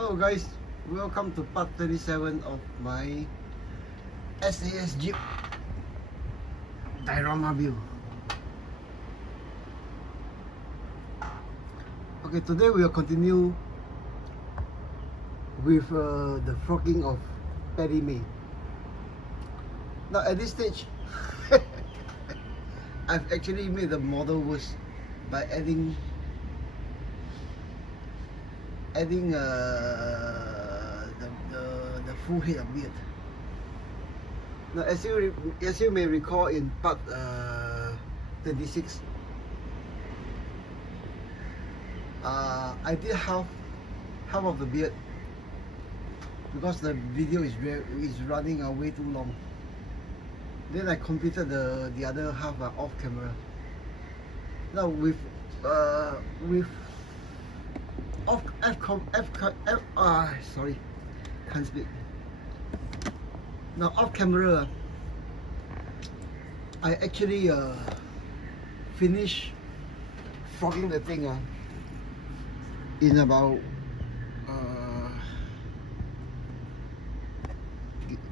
Hello guys, welcome to part 37 of my SAS JEEP diorama view. Okay, today we will continue with the frocking of Paddy Mayne. Now at this stage, I've actually made the model worse by adding the full head of beard. Now, as you may recall in part 26, I did half of the beard because the video is running way too long. Then I completed the other half off camera. Now with sorry, can't speak. Now off camera, I actually finished frocking the thing in about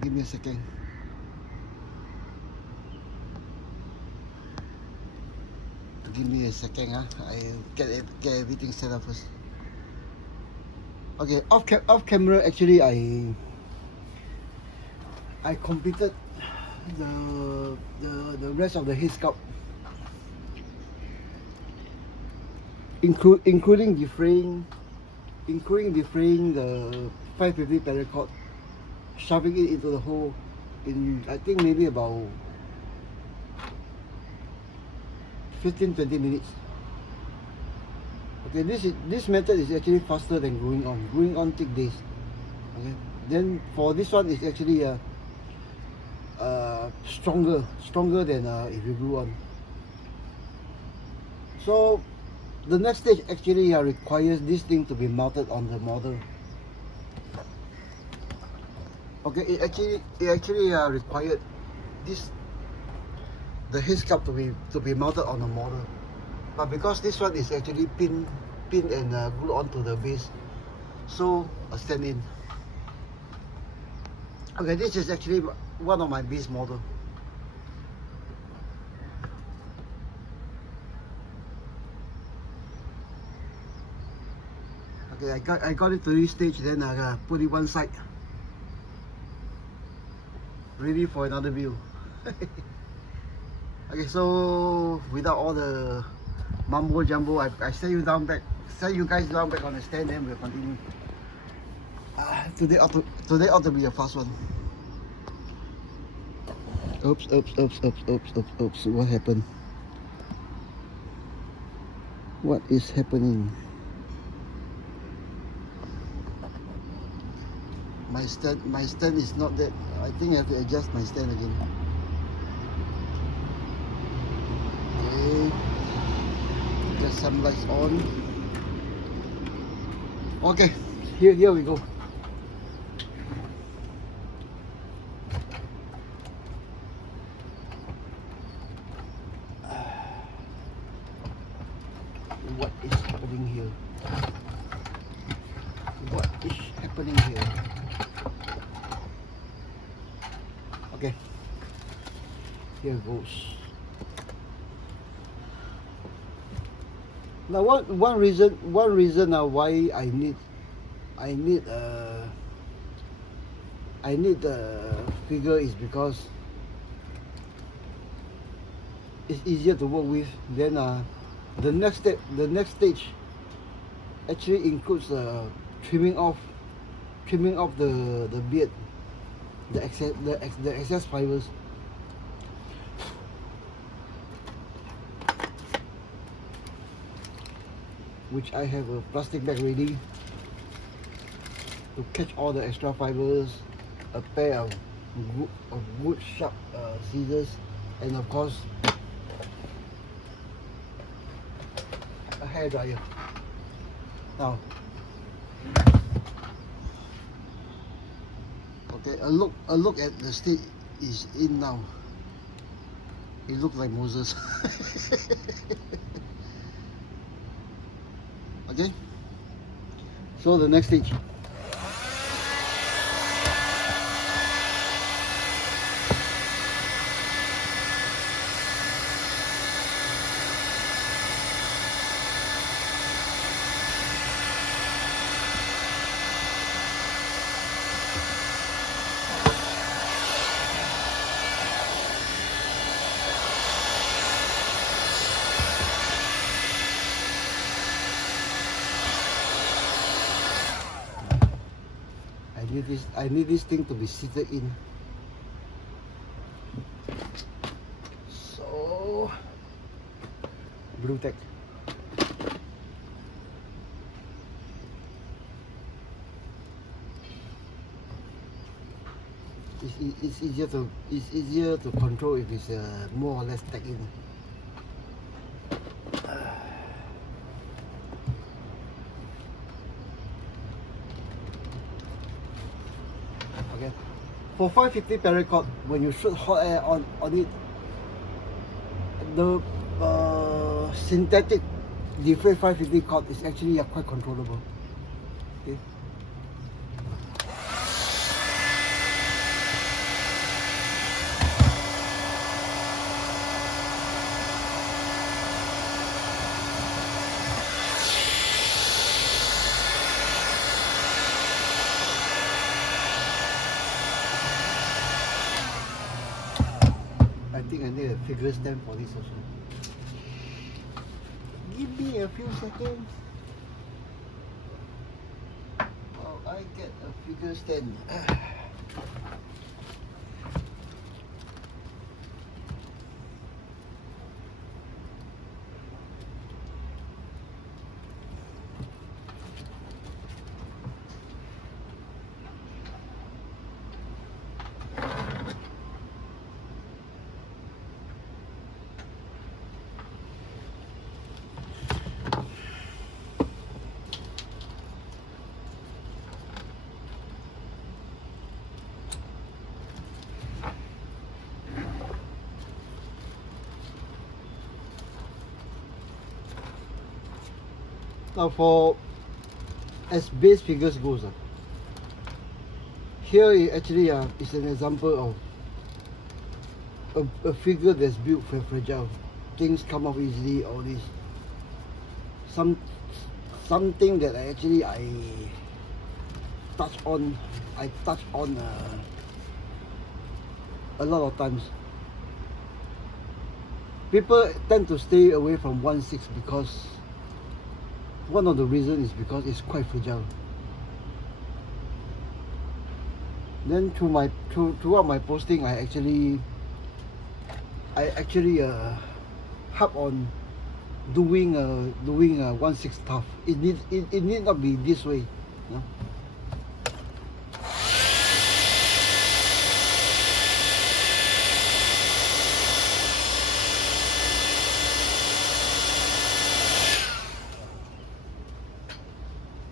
give me a second. Give me a second. I get everything set up first. Okay, off camera, actually I completed the rest of the headsculpt, including defraying the 550 paracord, shoving it into the hole in I think maybe about 15-20 minutes. Okay, this method is actually faster than gluing on. Gluing on take days. Okay, then for this one it's actually stronger than if you glue on. So the next stage actually requires this thing to be mounted on the model. Okay, it actually required the headsculpt to be mounted on the model, but because this one is actually pin and glue onto the base, so a stand-in. Okay, this is actually one of my base model. Okay, I got it to this stage, then I put it one side, ready for another view. Okay, so without all the mumbo jumbo, I set you guys down back on the stand, then we'll continue. Today ought to be a fast one. Oops, what happened? What is happening? My stand is not that. I think I have to adjust my stand again. Okay, get some lights on. Okay, here we go. What is happening here? What is happening here? Okay, here goes. Now one reason why I need the figure is because it's easier to work with. Then the next stage actually includes trimming off the beard, the excess fibers. Which I have a plastic bag ready to catch all the extra fibers, a pair of good sharp scissors, and of course a hair dryer. Now, okay, a look at the state is in now. It looks like Moses. Okay, so the next stage, need this thing to be seated in. So blue tack. It's easier to control if it's more or less tacked in. Okay, for 550 paracord, when you shoot hot air on it, the synthetic deflate 550 cord is actually quite controllable. Okay. I think I need a figure stand for this also. Give me a few seconds. While I get a figure stand. Now for as base figures goes, here actually is an example of a figure that's built for fragile. Things come off easily, all this. Something that I touch on a lot of times. People tend to stay away from 1.6 because one of the reasons is because it's quite fragile. Then throughout my posting, I actually harp on doing 1.6 tough. It need not be this way, you know?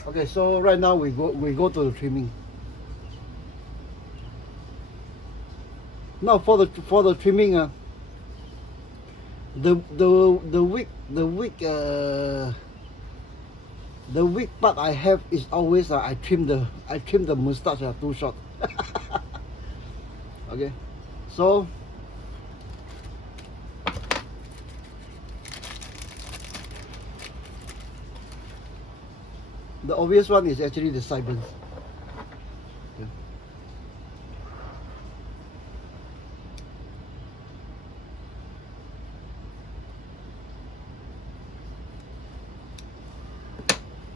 Okay, so right now we go to the trimming. Now for the trimming, the weak part I have is always I trim the mustache too short. Okay, so the obvious one is actually the sideburns. Yeah.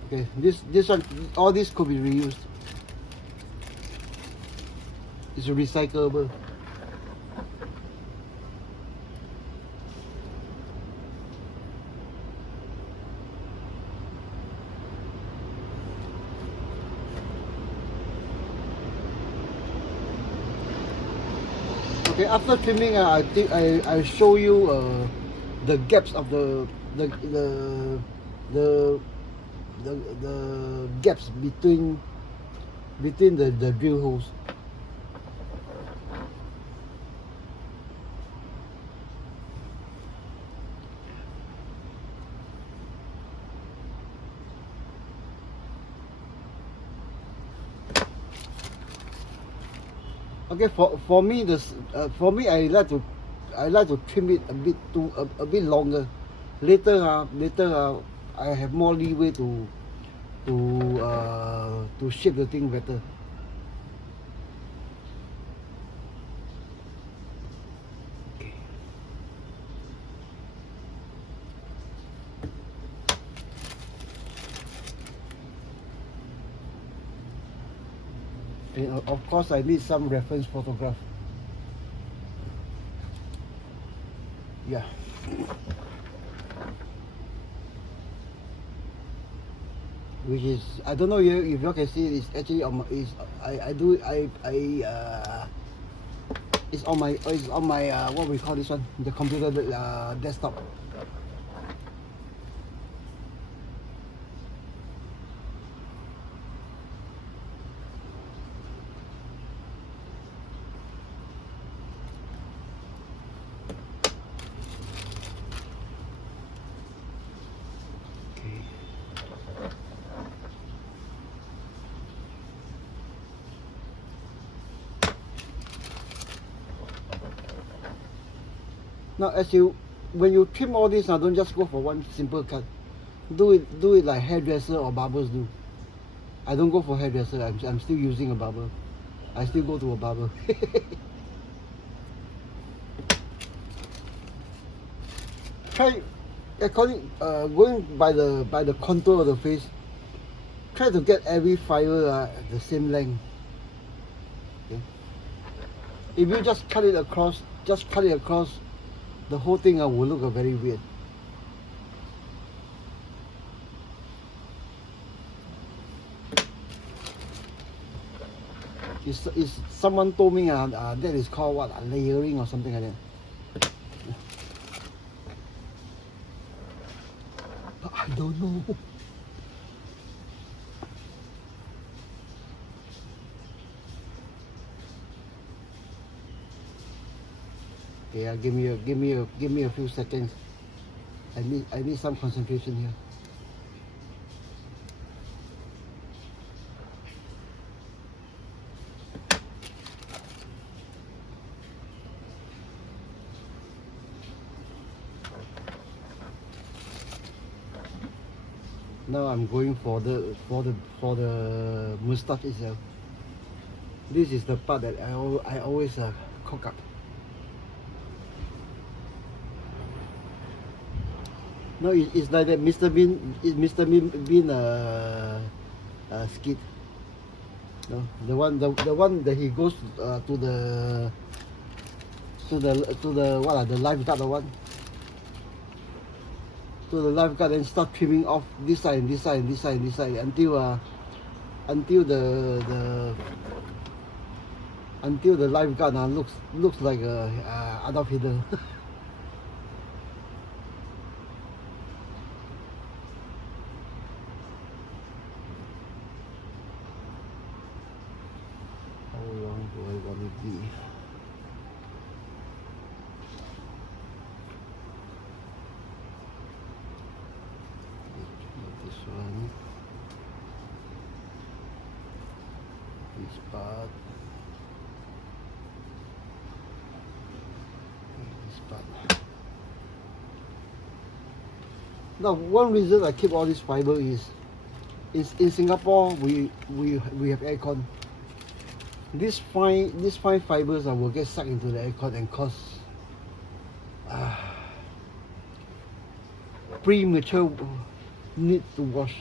Okay, this one, all this could be reused. It's recyclable. Okay, after trimming, I think I show you the gaps of the gaps between the drill holes. Okay, for me I like to trim it a bit longer. Later I have more leeway to shape the thing better. And of course I need some reference photograph. Yeah. Which is, I don't know if you can see it, it's actually on my, it's on my what we call this one, the computer desktop. Now, when you trim all this, now don't just go for one simple cut. Do it like hairdresser or barbers do. I don't go for hairdresser. I'm still using a barber. I still go to a barber. Try going by the contour of the face. Try to get every fiber the same length. Okay. If you just cut it across, the whole thing will look very weird. Someone told me that is called what, layering or something like that. But I don't know. Yeah, give me a few seconds. I need some concentration here. Now I'm going for the mustache itself. This is the part that I always cock up. No, it's like that Mr. Bean skit. No, the one that he goes to the what, the lifeguard or what? To the lifeguard and start trimming off this side and this side and this side and this side until the lifeguard looks like Adolf Hitler. How long do I want it to be? This one, this part, this part. Now, one reason I keep all this fiber is in Singapore we have aircon. These fine fibers will get sucked into the aircon and cause premature need to wash,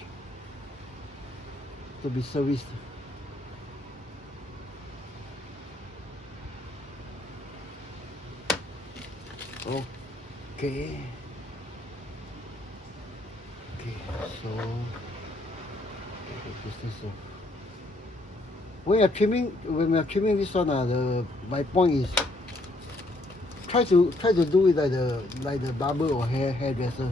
to be serviced. Okay, so when we are trimming this one, my point is try to do it like the barber or hairdresser.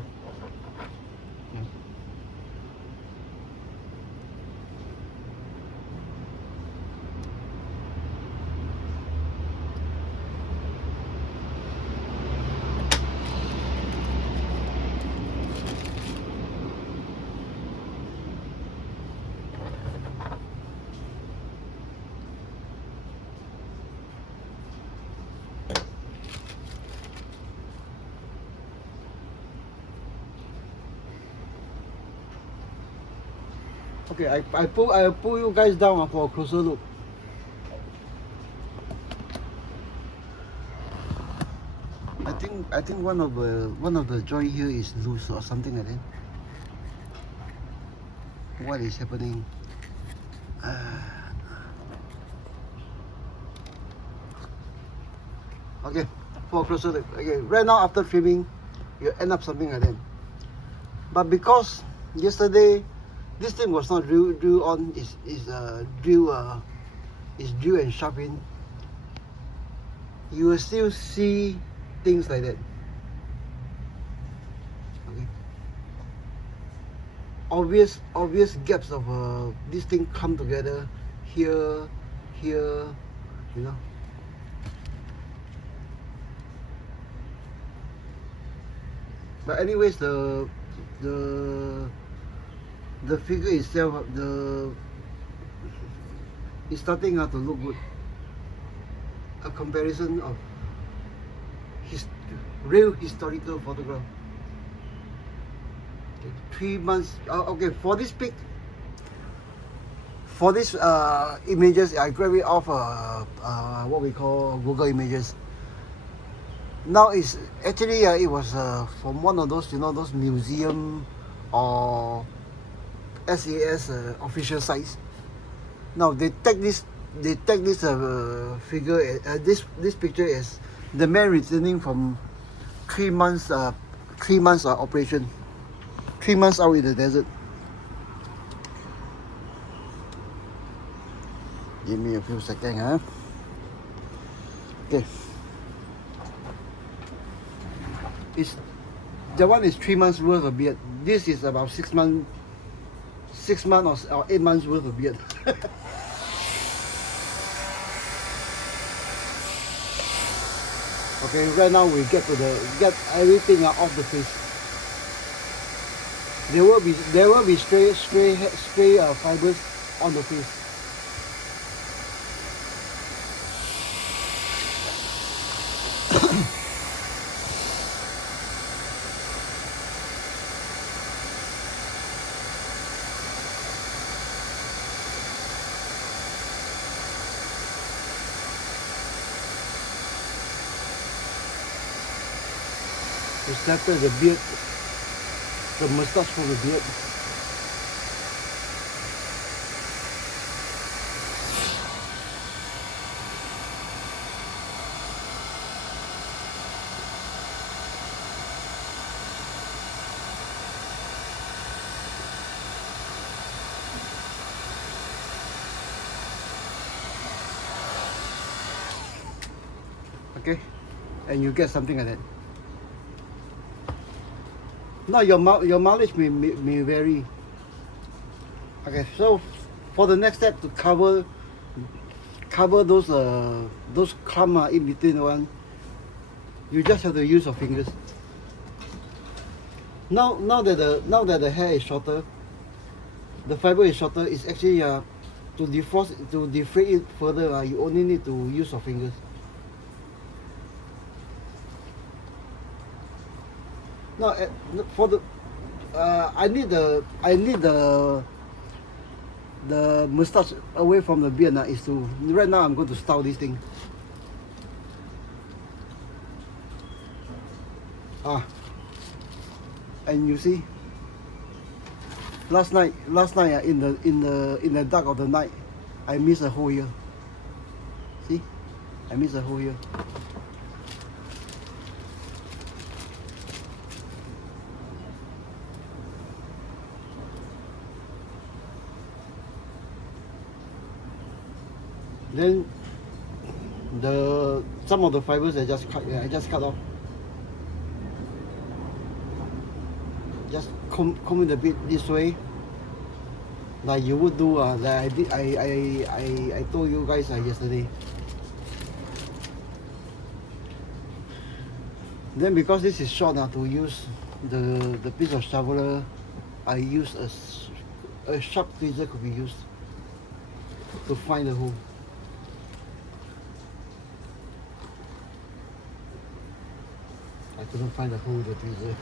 Okay, I'll pull you guys down for a closer look. I think one of the joint here is loose or something like that. What is happening? Okay, for a closer look. Okay, right now after trimming, you end up something like that. But because yesterday this thing was not drill on, is drill and sharp in, you will still see things like that. Okay. Obvious gaps of this thing come together here, you know. But anyways, the figure itself, it's starting to look good. A comparison of real historical photograph. Okay, 3 months. Okay, for this pic, for this images, I grab it off what we call Google Images. Now it's actually it was from one of those, you know, those museum or SAS official sites. Now they take this figure, this picture is the man returning from 3 months operation, 3 months out in the desert. Give me a few seconds, huh? Okay. That one is 3 months worth of beard. This is about 6 months, 6 months or 8 months worth of beard. Okay, right now we get everything off the face. There will be stray fibers on the face. To separate the beard, the mustache from the beard. Okay, and you get something like that. Now your mileage may vary. Okay, so for the next step, to cover those clump in between one, you just have to use your fingers. Now that the hair is shorter, the fiber is shorter, it's actually to deflate it further, you only need to use your fingers. Now for the I need the mustache away from the beard. Is to right now I'm going to style this thing. And you see, last night in the dark of the night, I missed a hole here. See, I missed a hole here. Then some of the fibers I just cut off. Just comb it a bit this way, like you would do. Like I told you guys yesterday. Then because this is short, to use the piece of shoveler, I use a sharp tweezer could be used to find the hole. I couldn't find the hole with the tweezer.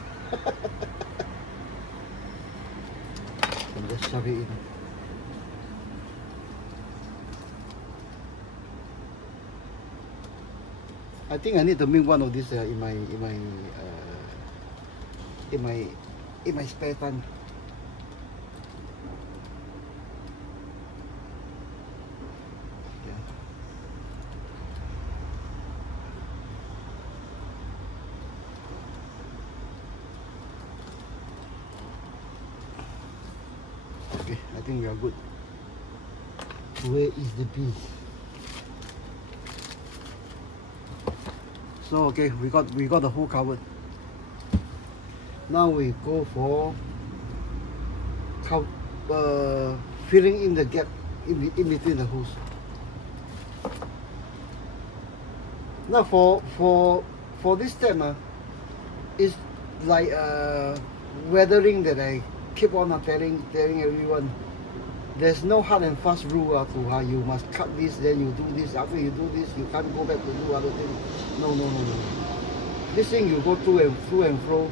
And just shove it in. I think I need to make one of these in my spare time. think we are good. Where is the piece? So okay, we got the hole covered. Now we go for filling in the gap in between the holes. Now for this step, it's like weathering that I keep on telling everyone. There's no hard and fast rule to you must cut this, then you do this. After you do this, you can't go back to do other things. No. This thing you go to and fro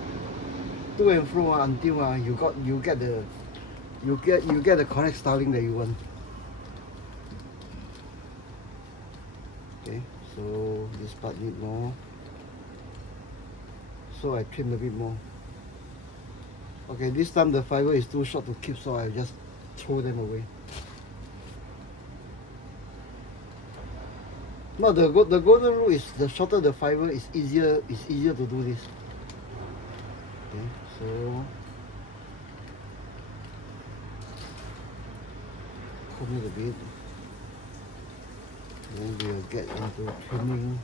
until you get the correct styling that you want. Okay, so this part need more. So I trim a bit more. Okay, this time the fiber is too short to keep, so I just throw them away. No, the golden rule is the shorter the fiber is easier to do this. Okay, so comb it a bit. Then we'll get into trimming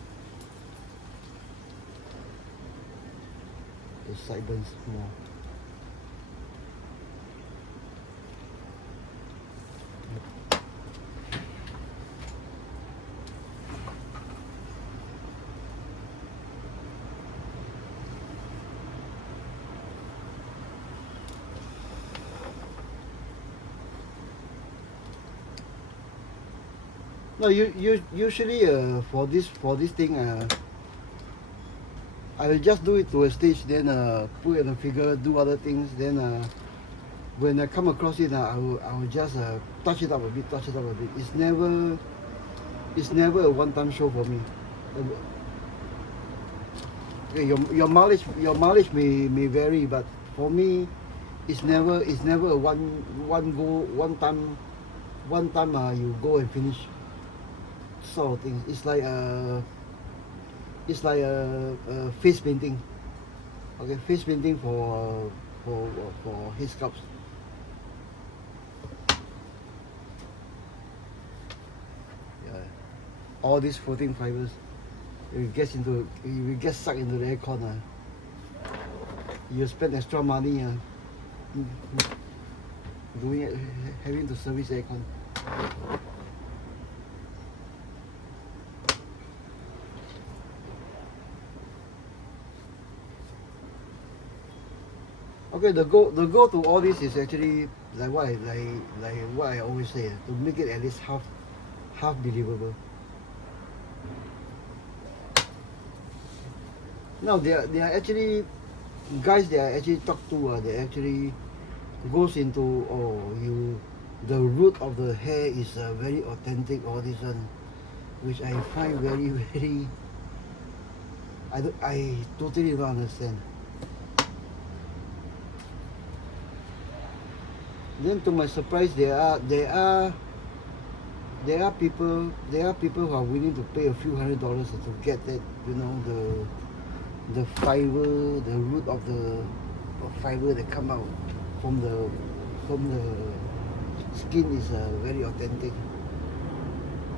the sideburns more. No, usually for this thing, I will just do it to a stage, then put it on a figure, do other things. Then when I come across it, I will just touch it up a bit. It's never a one-time show for me. Okay, your mileage may vary, but for me, it's never a one time you go and finish sort of thing. It's like a face painting. Okay, face painting for headsculpts. Yeah, all these floating fibers. If you get sucked into the aircon, you spend extra money doing it, having to service aircon. Okay, the goal to all this is actually like what I always say, to make it at least half believable. Now they are actually guys that I actually talk to. They actually goes into the root of the hair is very authentic. All this one, which I find very I totally don't understand. Then to my surprise, there are people who are willing to pay a few $100s to get that, the fiber, the root of the fiber that come out from the skin is very authentic.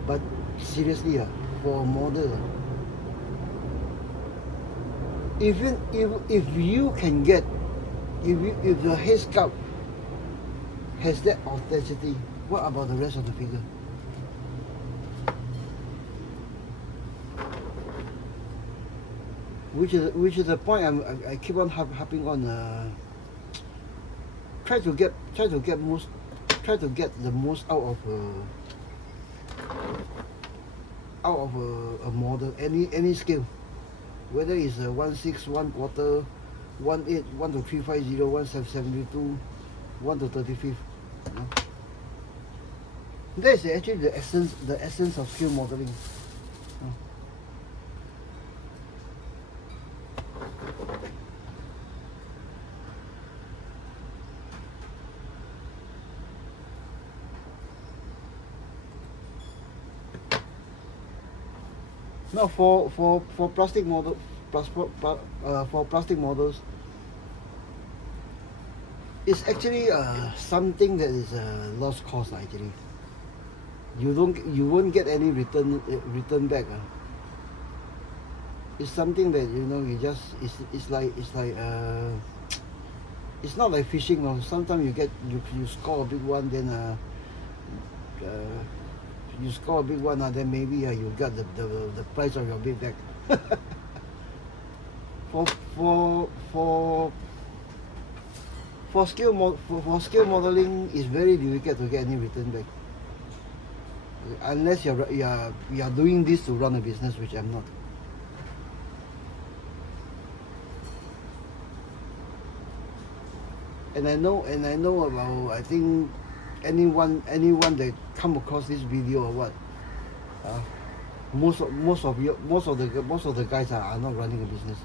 But seriously, for a model, even if you can get, if the headsculpt has that authenticity, what about the rest of the figure? Which is the point I keep on harping on. Try to get the most out of a model, any scale, whether it's a 1/6, 1/4, 1/8, 1:350, 1/72, 1/35. That is actually the essence of scale modeling. Now for plastic models, It's actually something that is a lost cause actually. You won't get any return back. It's something that you know you just it's like it's not like fishing. Sometimes you score a big one, then you score a big one, then maybe you got the price of your bait back. for for for for scale modeling, it's very difficult to get any return back unless you're doing this to run a business, which I'm not. And I know about, I think anyone that come across this video or what, most of the guys are not running a business.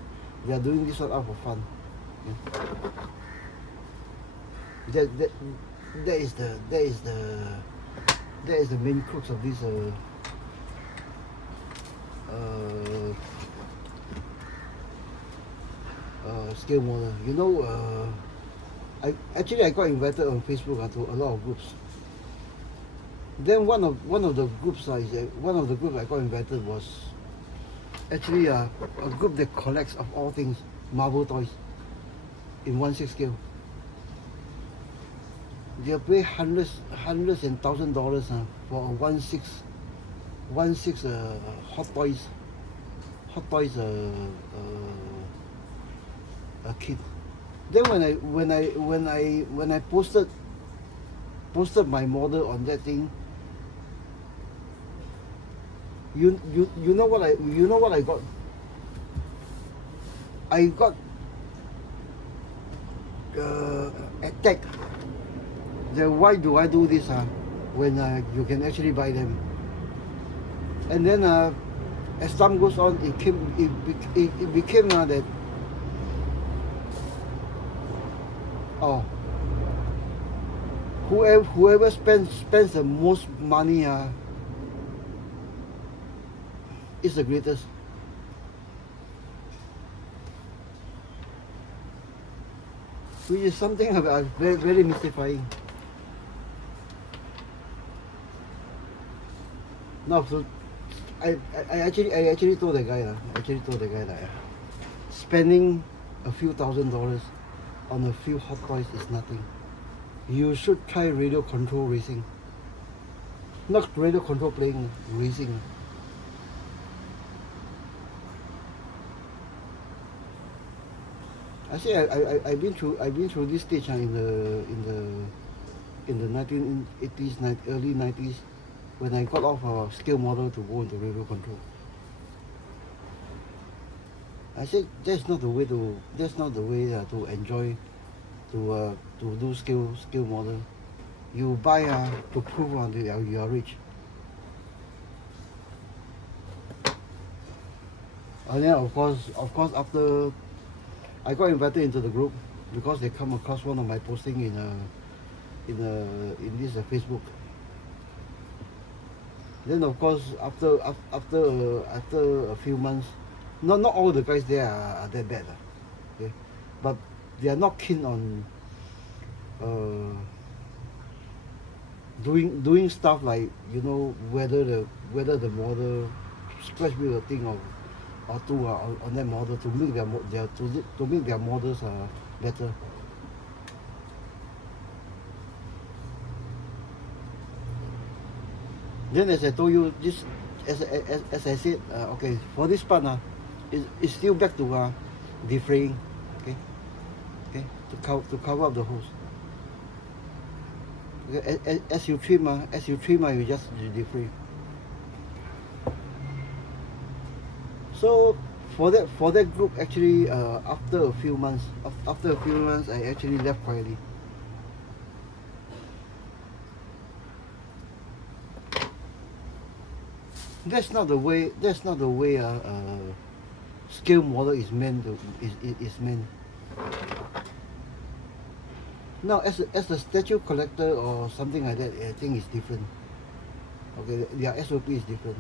They are doing this one out for fun. Yeah. That is the main crux of this scale model. You know, I got invited on Facebook to a lot of groups. Then one of the groups one of the groups I got invited was actually a group that collects of all things Marvel toys in 1/6 scale. They pay hundreds and $1,000 for a 1/6 hot toys kit. Then when I posted my model on that thing, you know what I got? I got attacked. Then why do I do this when you can actually buy them? And then as time goes on, it became that whoever spends the most money is the greatest. Which is something very, very mystifying. No, so I actually told the guy that spending a few $1,000s on a few hot toys is nothing. You should try radio control racing. Not radio control playing, racing. Actually, I've been through this stage in the 1980s, early 90s, when I got off a scale model to go into radio control. I said that's not the way to enjoy to do scale model. You buy to prove that you are rich. And then of course after I got invited into the group because they come across one of my posting in this Facebook. Then of course after a few months, not all the guys there are that bad, okay? But they are not keen on doing stuff like, you know, whether the model scratch build a thing or two on that model to make their models better. Then as I told you, this as I said, okay, for this part it's still back to defraying, okay, to cover up the holes. Okay, as you trim, you just defray. So for that group, actually, after a few months, I actually left quietly. That's not the way scale model is meant. Now, as a statue collector or something like that, I think it's different. Okay, their SOP is different.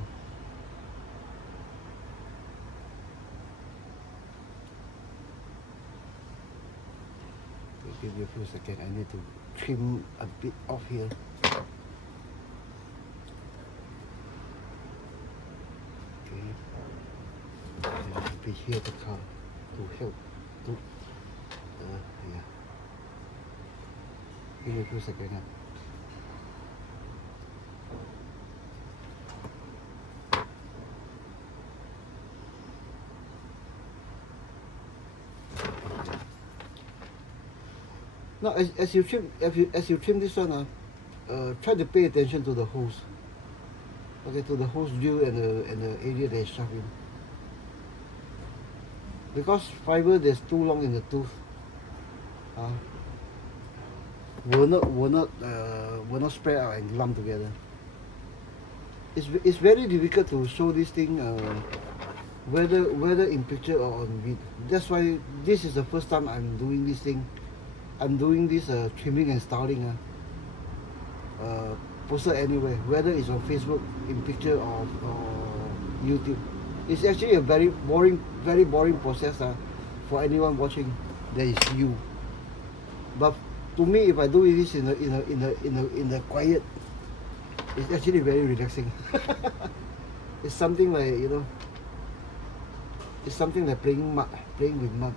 Give you a few seconds. I need to trim a bit off here. Okay. A bit here to come to help. Yeah. Give me a few seconds. Now, as you trim this one, try to pay attention to the hose. Okay, to the hose drill and the area that is shoved in. Because fiber that's too long in the tooth, will not spread out and lump together. It's very difficult to show this thing, whether in picture or on video. That's why this is the first time I'm doing this thing. I'm doing this trimming and styling posted anywhere, whether it's on Facebook, in picture or YouTube. It's actually a very boring process for anyone watching. That is you. But to me, if I do this in the quiet, it's actually very relaxing. It's something like, you know, it's something like playing with mud.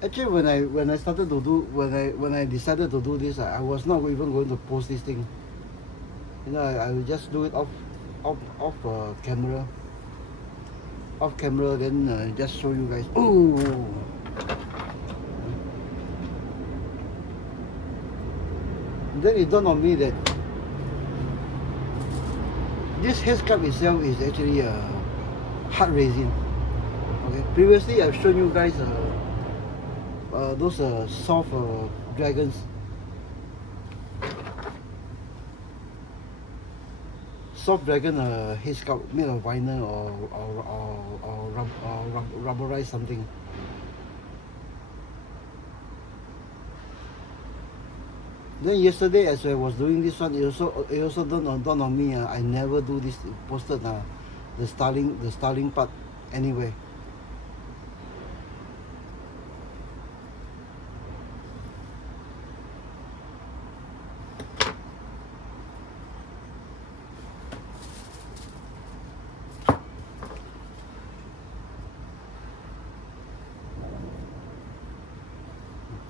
Actually, when I started to do when I decided to do this, I was not even going to post this thing. You know, I will just do it off camera. Off camera, then just show you guys. Oh. Then it dawned on me that this headsculpt itself is actually hard resin. Okay. Previously, I've shown you guys those soft dragons. Soft dragon headsculpt made of vinyl or rubberized something. Then yesterday, as I was doing this one, it also dawned on me. I never do this, posted the styling part anyway.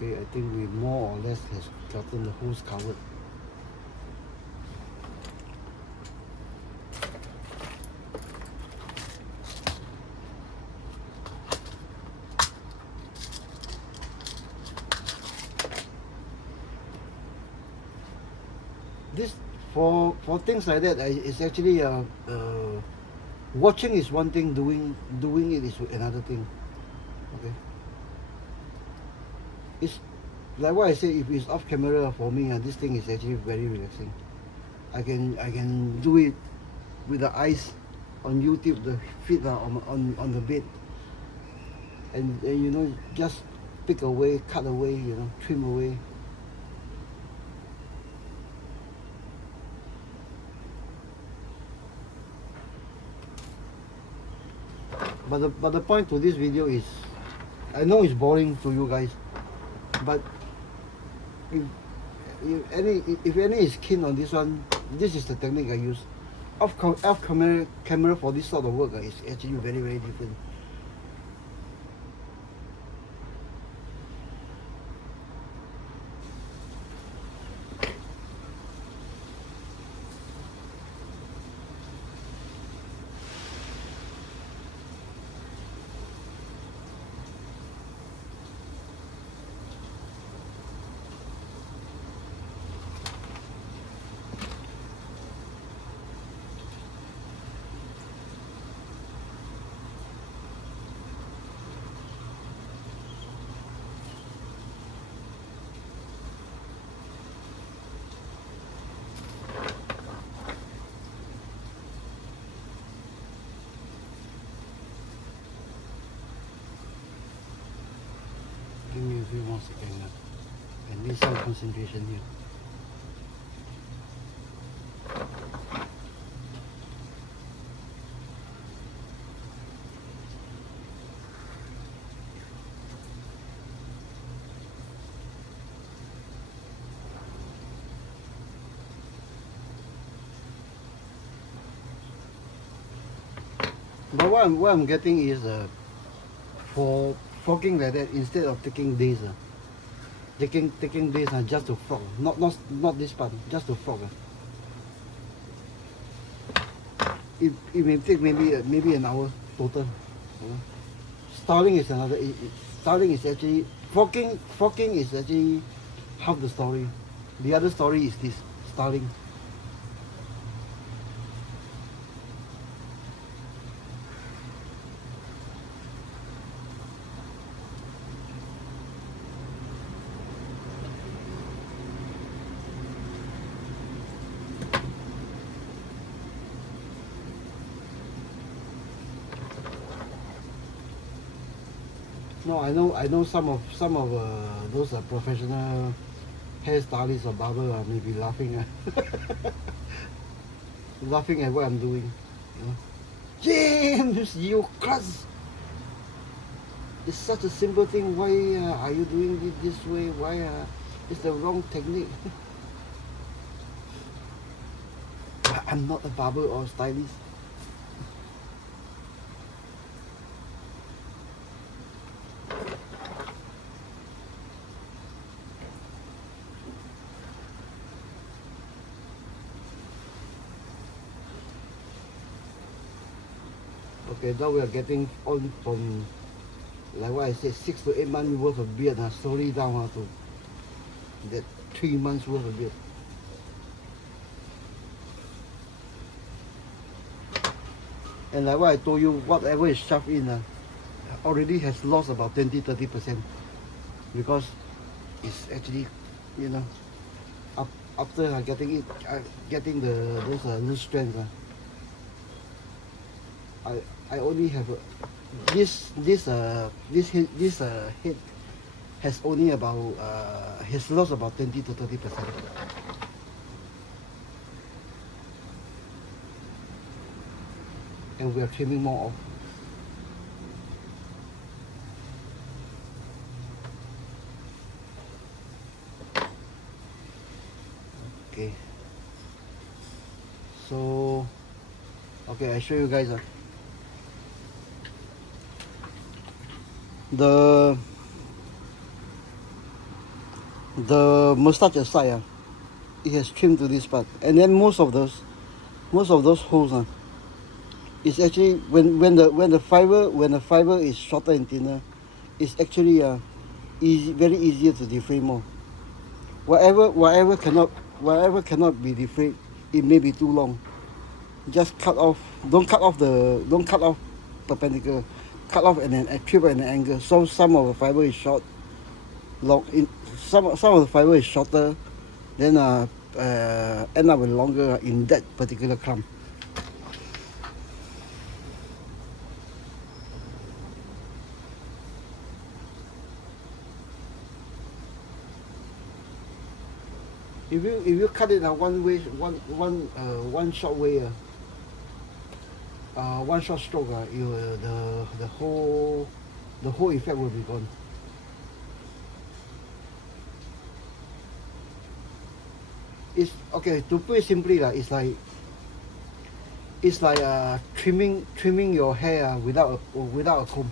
Okay, I think we more or less has gotten the hose covered. This for things like that, it's actually watching is one thing, doing it is another thing. Okay. It's like what I said, if it's off camera for me, this thing is actually very relaxing. I can do it with the eyes on YouTube, the feet are on the bed, and you know, just pick away, cut away, you know, trim away. But the point to this video is, I know it's boring to you guys, but if any is keen on this one, this is the technique I use. Off camera for this sort of work is actually very different. Give me a few more seconds. I need some concentration here. But what I'm getting is for frocking like that, instead of taking days, taking days just to frock, not this part, just to frock. It may take maybe an hour total. Styling is another. Styling is actually frocking. Frocking is actually half the story. The other story is this styling. No, I know some of those professional hairstylists or barber may be laughing laughing at what I'm doing. James, you cuss! It's such a simple thing. Why are you doing it this way? Why it's the wrong technique? I'm not a barber or stylist. Okay, now we are getting on from, like what I said, 6 to 8 months worth of beard, slowly down to that 3 months worth of beard. And like what I told you, whatever is shoved in already has lost about 20-30%, because it's actually, you know, after getting those loose strands. I only have this head has only about has lost about 20-30%. And we are trimming more off. Okay. So, okay, I show you guys. The mustache aside, it has trimmed to this part, and then most of those holes is actually when the fiber is shorter and thinner, it's actually very easier to deframe more. Whatever cannot be deframed, it may be too long. Just cut off. Don't cut off perpendicular. Cut off and then trim at an angle. So some of the fiber is short, long. Some of the fiber is shorter, then end up with longer in that particular clump. If you cut it one way, one short way, one short stroke, the whole effect will be gone. It's okay, to put it simply, it's like trimming your hair without a comb.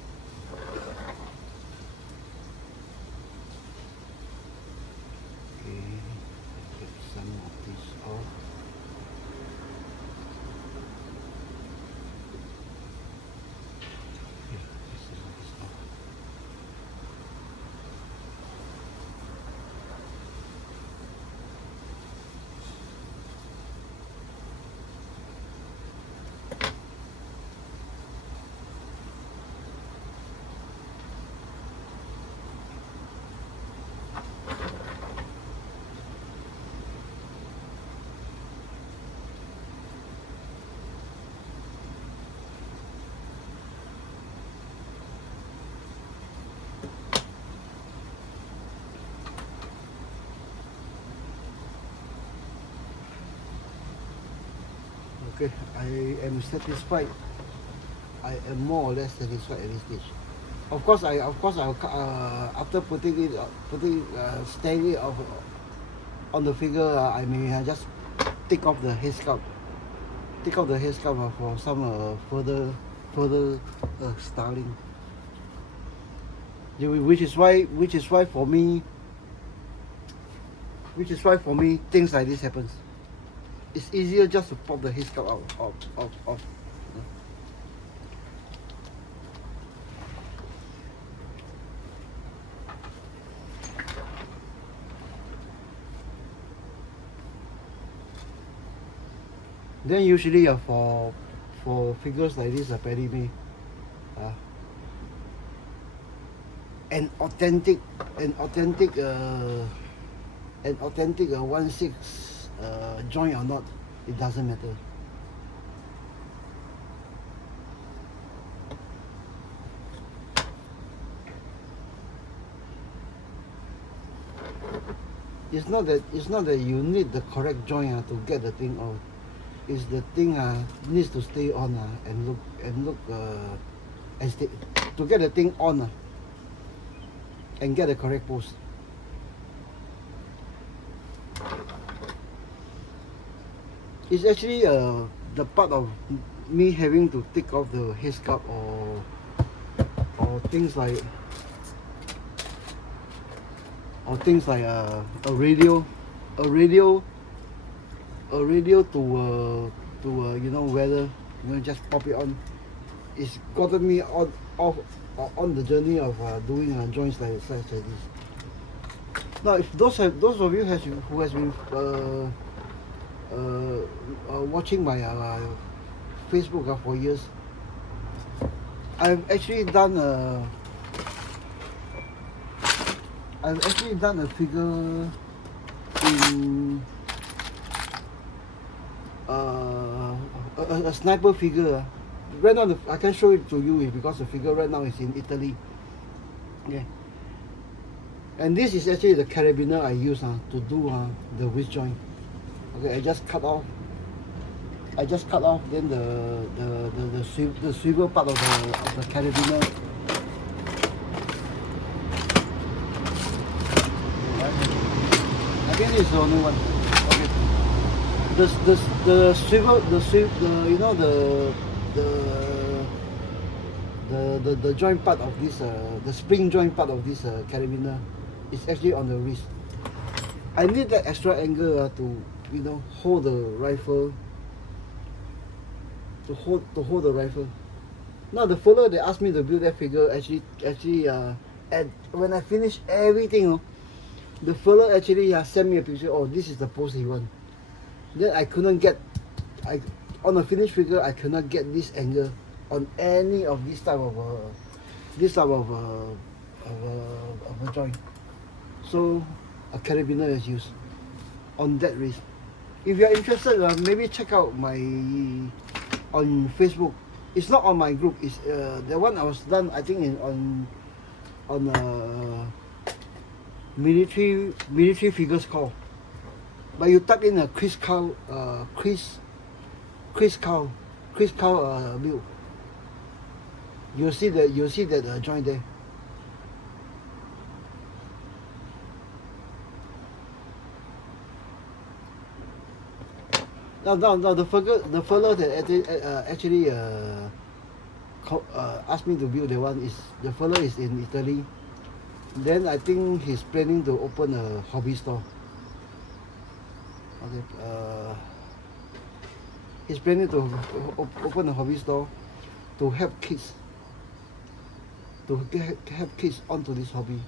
Okay, I am satisfied. I am more or less satisfied at this stage. Of course, I'll after staying it off on the figure. I may just take off the headsculpt. Take off the headsculpt for some further styling. Which is why for me things like this happens. It's easier just to pop the headsculpt out. Then usually for figures like this, Paddy Mayne, an authentic 1/6 joint or not, it doesn't matter. It's not that you need the correct joint to get the thing off. Is the thing needs to stay on and look and stay, to get the thing on and get the correct pose. It's actually the part of me having to take off the headsculpt or things like a radio to whether just pop it on. It's gotten me on the journey of doing joints like such as this. Now, if those of you who has been watching my Facebook for years, I've actually done a figure in a sniper figure. Right now, I can show it to you because the figure right now is in Italy. Okay. And this is actually the carabiner I use to do the wrist joint. Okay, I just cut off then the swivel part of the carabiner. I think this is the only one. Okay. The swivel, the joint part of this, the spring joint part of this carabiner is actually on the wrist. I need that extra angle to hold the rifle. To hold the rifle. Now the fellow that asked me to build that figure actually when I finished everything, the fellow actually sent me a picture. Oh, this is the pose he wants. Then I couldn't get, on a finished figure I cannot get this angle on any of this type of a joint. So a carabiner is used on that wrist. If you are interested, maybe check out my on Facebook. It's not on my group. It's the one I was done. I think on military figures call. But you type in a Chris Cow build. You'll see that joint there. Now the fellow that actually asked me to build the one the fellow is in Italy. Then I think he's planning to open a hobby store. Okay, he's planning to open a hobby store to help kids onto this hobby,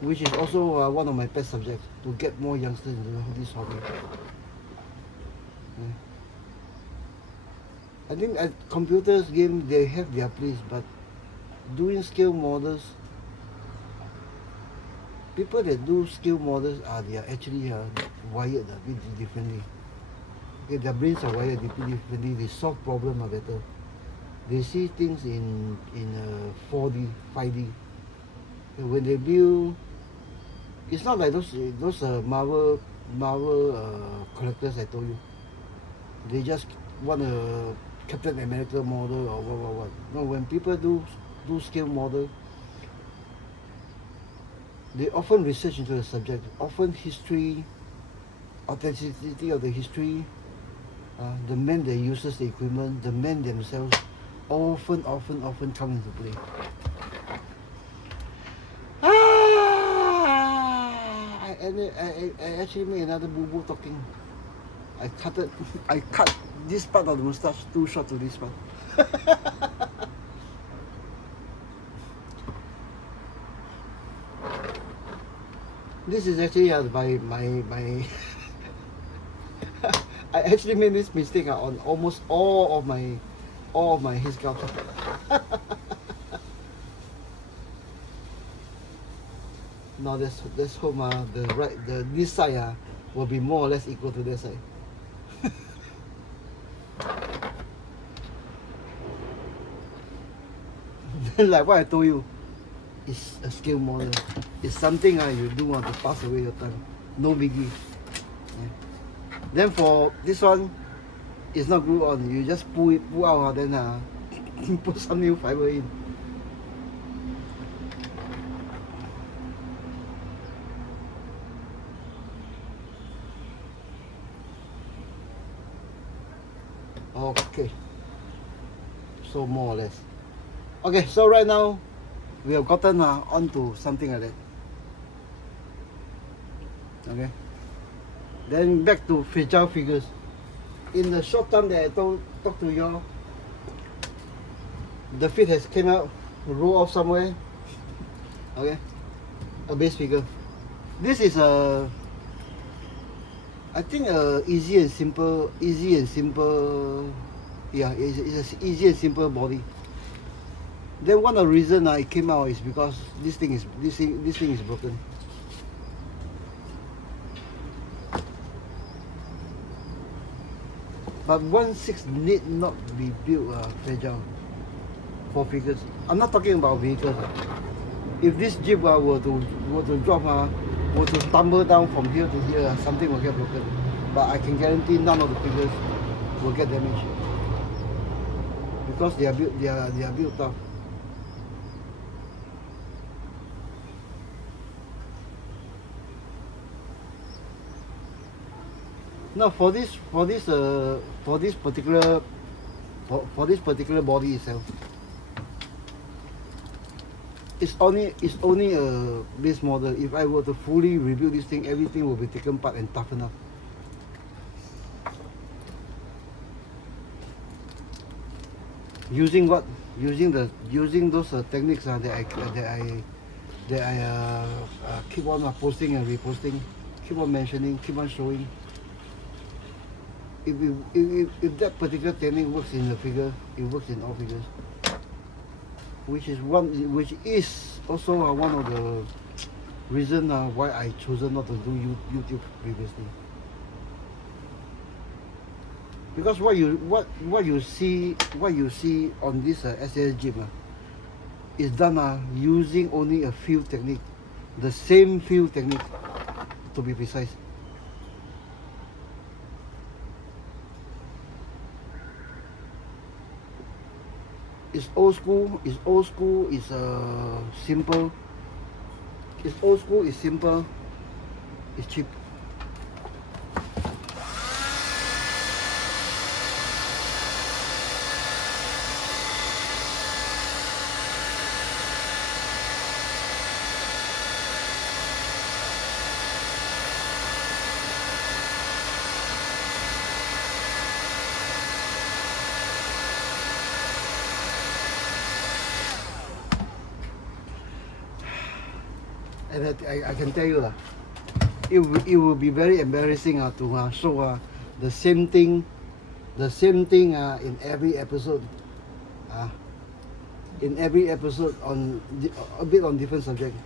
which is also one of my pet subjects, to get more youngsters into this hobby. Okay. I think at computers game they have their place, but doing scale models, people that do scale models they are actually wired a bit differently. Okay, their brains are wired differently. They solve problems better. They see things in 4D, 5D. And when they build, it's not like those Marvel collectors I told you. they just want a Captain America model or what. No, when people do scale model, they often research into the subject, often history, authenticity of the history, the man that uses the equipment, the men themselves, often come into play. I actually made another boo-boo talking. I cut this part of the moustache too short to this part. This is actually my I actually made this mistake on almost all of my headsculpt. Now let's hope this side will be more or less equal to this side. Like what I told you, it's a scale model. It's something you do want to pass away your time. No biggie. Yeah. Then for this one, it's not glued on. You just pull out, then put some new fiber in. Okay. So more or less. Okay, so right now we have gotten onto something like that. Okay. Then back to fragile figures. In the short time that I talk to you, the feet has came out, roll off somewhere. Okay, a base figure. This is I think easy and simple. Yeah, it's an easy and simple body. Then one of the reason it came out is because this thing is broken. But 1/6 need not be built fragile for figures. I'm not talking about vehicles. If this Jeep were to drop, were to tumble down from here to here, something will get broken. But I can guarantee none of the figures will get damaged because they are built tough. Now for this particular body itself, it's only a base model. If I were to fully rebuild this thing, everything will be taken apart and toughened up. Using what? Using those techniques that I keep on posting and reposting, keep on mentioning, keep on showing. If that particular technique works in a figure, it works in all figures. Which is also one of the reason why I chosen not to do YouTube previously. Because what you see on this SAS JEEP is done using only a field technique, the same field technique to be precise. It's old school, it's simple. It's old school, it's simple, it's cheap. And I can tell you it will be very embarrassing to show the same thing in every episode. In every episode on a bit on different subject.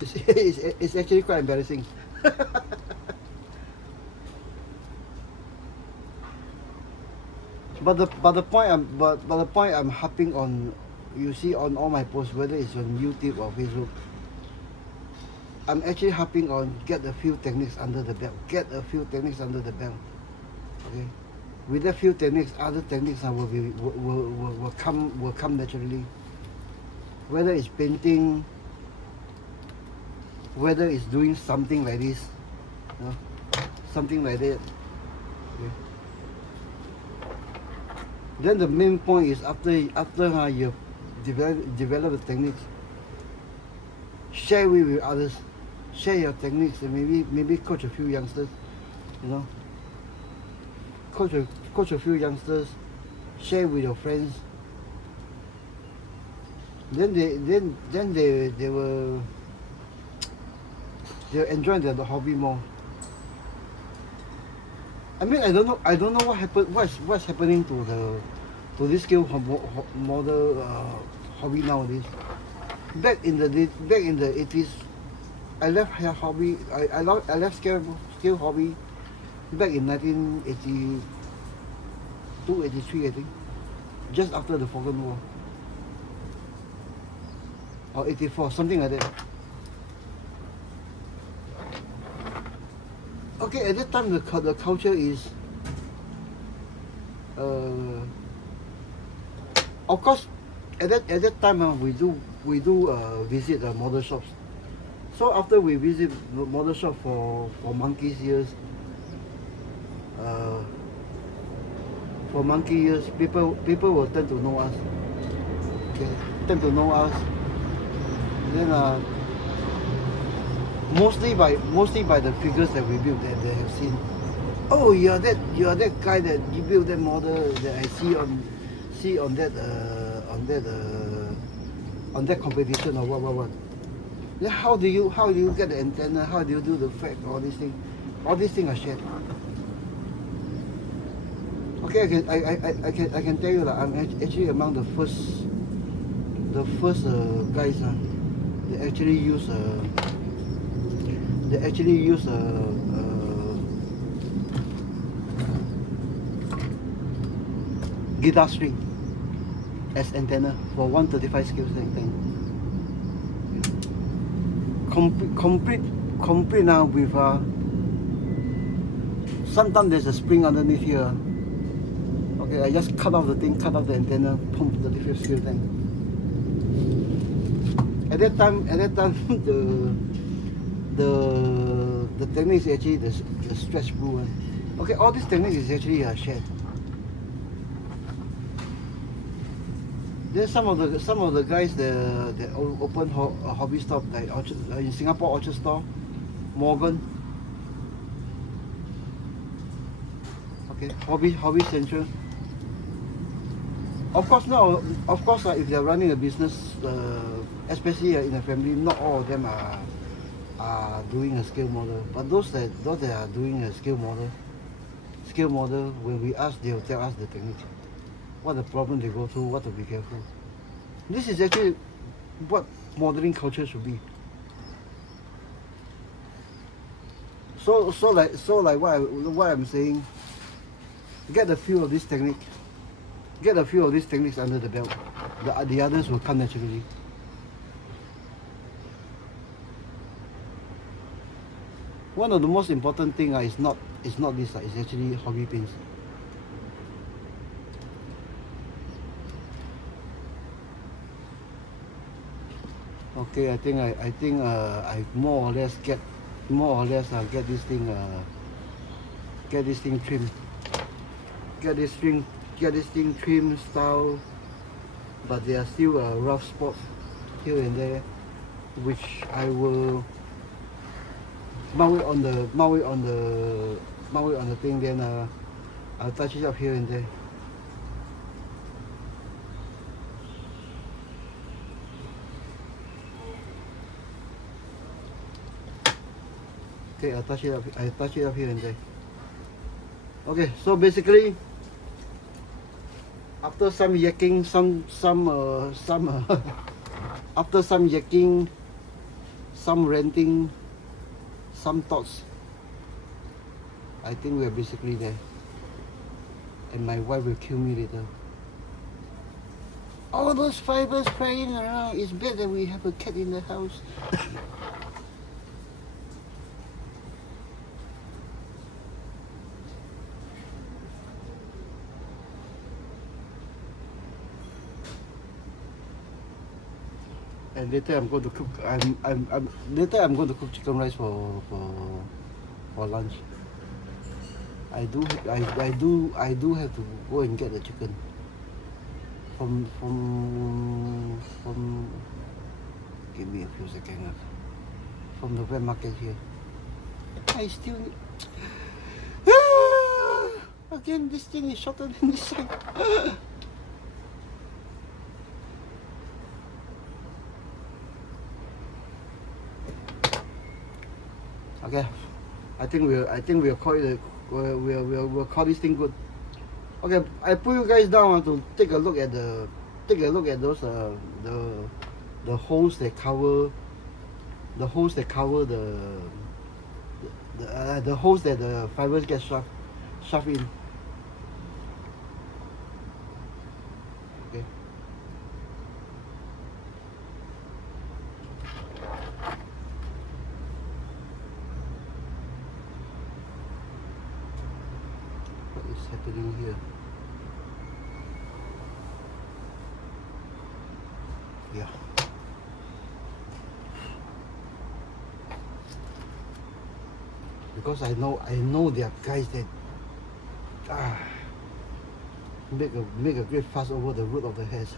It's actually quite embarrassing. But the point I'm harping on, you see on all my posts, whether it's on YouTube or Facebook, I'm actually harping on get a few techniques under the belt. Get a few techniques under the belt. Okay. With a few techniques, other techniques will come naturally. Whether it's painting, whether it's doing something like this, you know, something like that. Okay. Then the main point is after you develop the techniques, share it with others. Share your techniques and maybe coach a few youngsters, you know. Coach a few youngsters, share with your friends. Then they will they'll enjoy their hobby more. I mean I don't know what's happening to this skill model hobby nowadays. Back in the 80s, I left hobby. I left scale hobby back in 1982, 83, I think, just after the Frocking War, or 84, something like that. Okay, at that time the culture is, of course, at that time we do visit model shops. So after we visit the model shop for monkeys years, people will tend to know us. Okay, tend to know us. Then mostly by the figures that we built that they have seen. Oh, you're that guy that you built that model that I see on that competition or what. Then how do you get the antenna? How do you do the frag? All these things are shared. Okay, I can tell you that I'm actually among the first guys they actually use guitar string as antenna for 135 scale thing. Complete now with sometimes there's a spring underneath here. Okay, I just cut off the antenna, pump the 35 scale thing. At that time the technique is actually the stretch blue one. Okay, all these techniques is actually shared. Then some of the guys that open a hobby store like in Singapore, Orchard store, Morgan. Okay, hobby central. Of course, if they're running a business, especially in a family, not all of them are doing a scale model. But those that are doing a scale model, when we ask, they'll tell us the technique, what the problem they go through, what to be careful. This is actually what modeling culture should be. So like what I'm saying, get a few of these techniques under the belt. The others will come naturally. One of the most important thing is not this, it's actually hobby pins. Okay, I think I more or less get this thing trimmed. Get this thing trimmed style, but there are still rough spots here and there, which I will mount it on the thing. Then I'll touch it up here and there. Okay, I touch it up here and there. Okay, so basically, after some yakking, after some yakking, some ranting, some thoughts, I think we're basically there. And my wife will kill me later. All those fibers flying around. It's better that we have a cat in the house. And later I'm going to cook. Later I'm going to cook chicken rice for lunch. I do have to go and get the chicken from. Give me a few seconds. From the wet market here. I still need. Again, this thing is shorter than this side. Okay, I think we'll call it. We'll call this thing good. Okay, I put you guys down to take a look at those the holes that cover the holes that the fibers get shoved in. Okay. What is happening here? Yeah. Because I know there are guys that make a great fuss over the root of the hairs.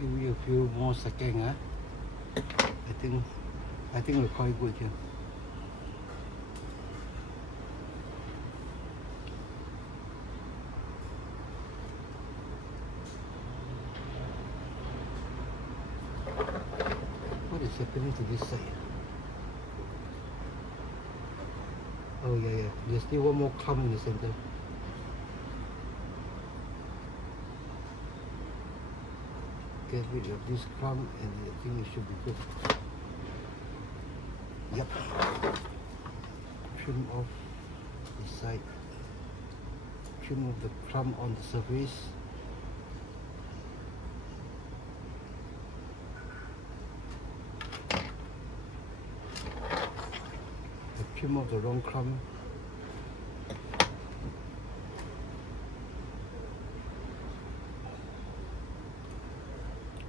Give me a few more seconds, huh? I think we're quite good here. What is happening to this side? Oh yeah. There's still one more clump in the center. Get rid of this clump and I think it should be good. Yep. Trim off the side. Trim off the clump on the surface. Trim off the wrong clump.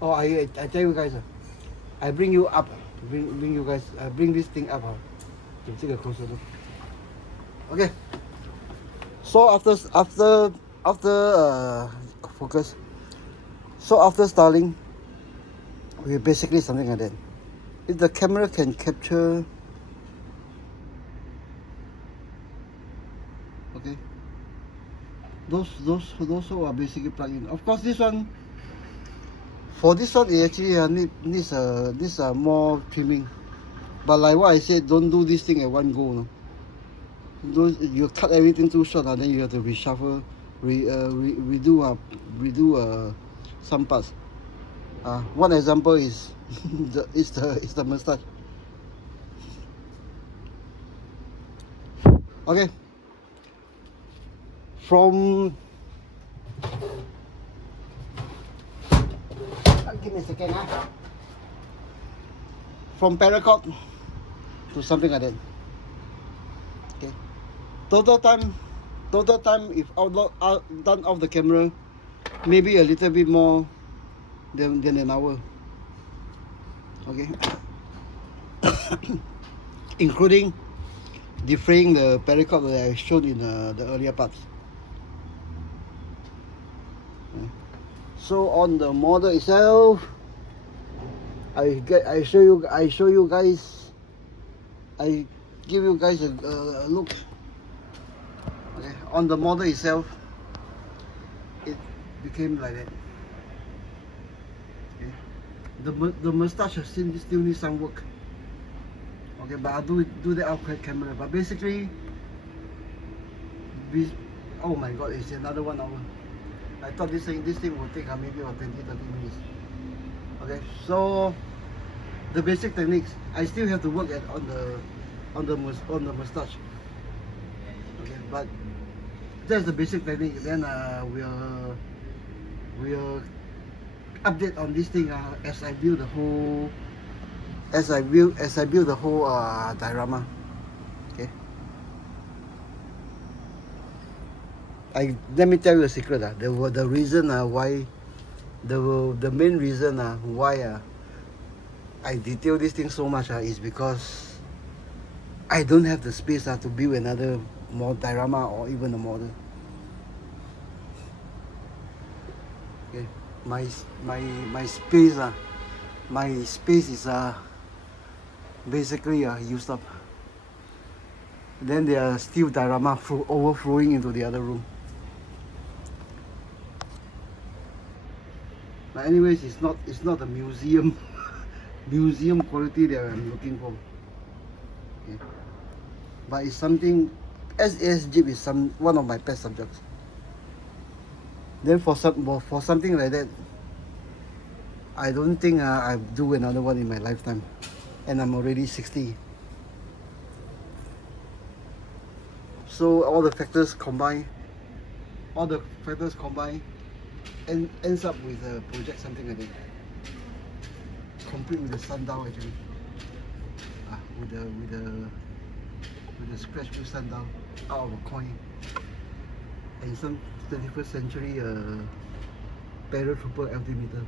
Oh, I tell you guys, I bring you up, bring you guys, bring this thing up, to take a closer look. Okay. So after focus. So after styling, we basically something like that. If the camera can capture, okay. Those who are basically plugged in. Of course, this one. For this one, it actually needs more trimming. But like what I said, don't do this thing at one go. No? You cut everything too short, and then you have to reshuffle, redo some parts. One example is the mustache. Okay. Give me a second. from paracord to something like that. Okay, total time if done off the camera, maybe a little bit more than an hour. Okay, including defraying the paracord that I showed in the earlier parts. Okay. So on the model itself, I show you guys, I give you guys a look. Okay, on the model itself, it became like that. Okay, the mustache still needs some work. Okay, but I'll do that off camera. But basically, oh my god, it's another 1 hour. I thought this thing will take maybe about 20-30 minutes. Okay, so the basic techniques, I still have to work on the mustache. Okay, but that's the basic technique. Then we'll update on this thing as I build the whole diorama. Okay. Let me tell you a secret. The reason why the main reason why I detail this thing so much is because I don't have the space to build another more diorama or even a model. Okay, my space is basically used up. Then there are still diorama overflowing into the other room. But anyways, it's not a museum quality that I'm looking for. Okay. But it's something. SAS JEEP is one of my pet subjects. Then for something like that, I don't think I'll do another one in my lifetime, and I'm already 60. So all the factors combined, ends up with a project something like that. Complete with the sundial actually. With the scratch wheel sundial out of a coin, and some 21st century paratrooper altimeter.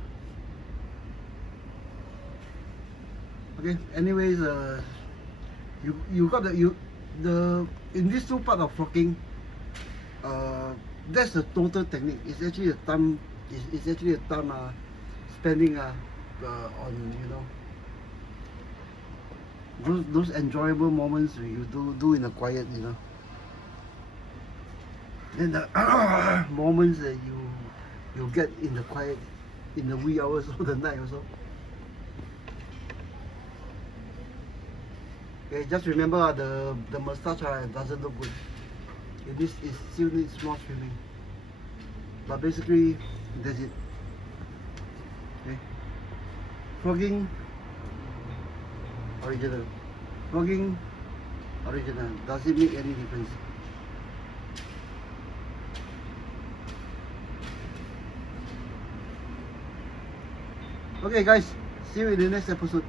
Okay. Anyways, you got the in these two parts of frocking, that's the total technique. It's actually a time. It's actually a time spending on those enjoyable moments you do in the quiet, Then the moments that you get in the quiet, in the wee hours of the night also. Okay, just remember the mustache doesn't look good. It still needs more trimming. But basically, that's it. Okay. Frocking original. Frocking original. Does it make any difference? Okay guys, see you in the next episode.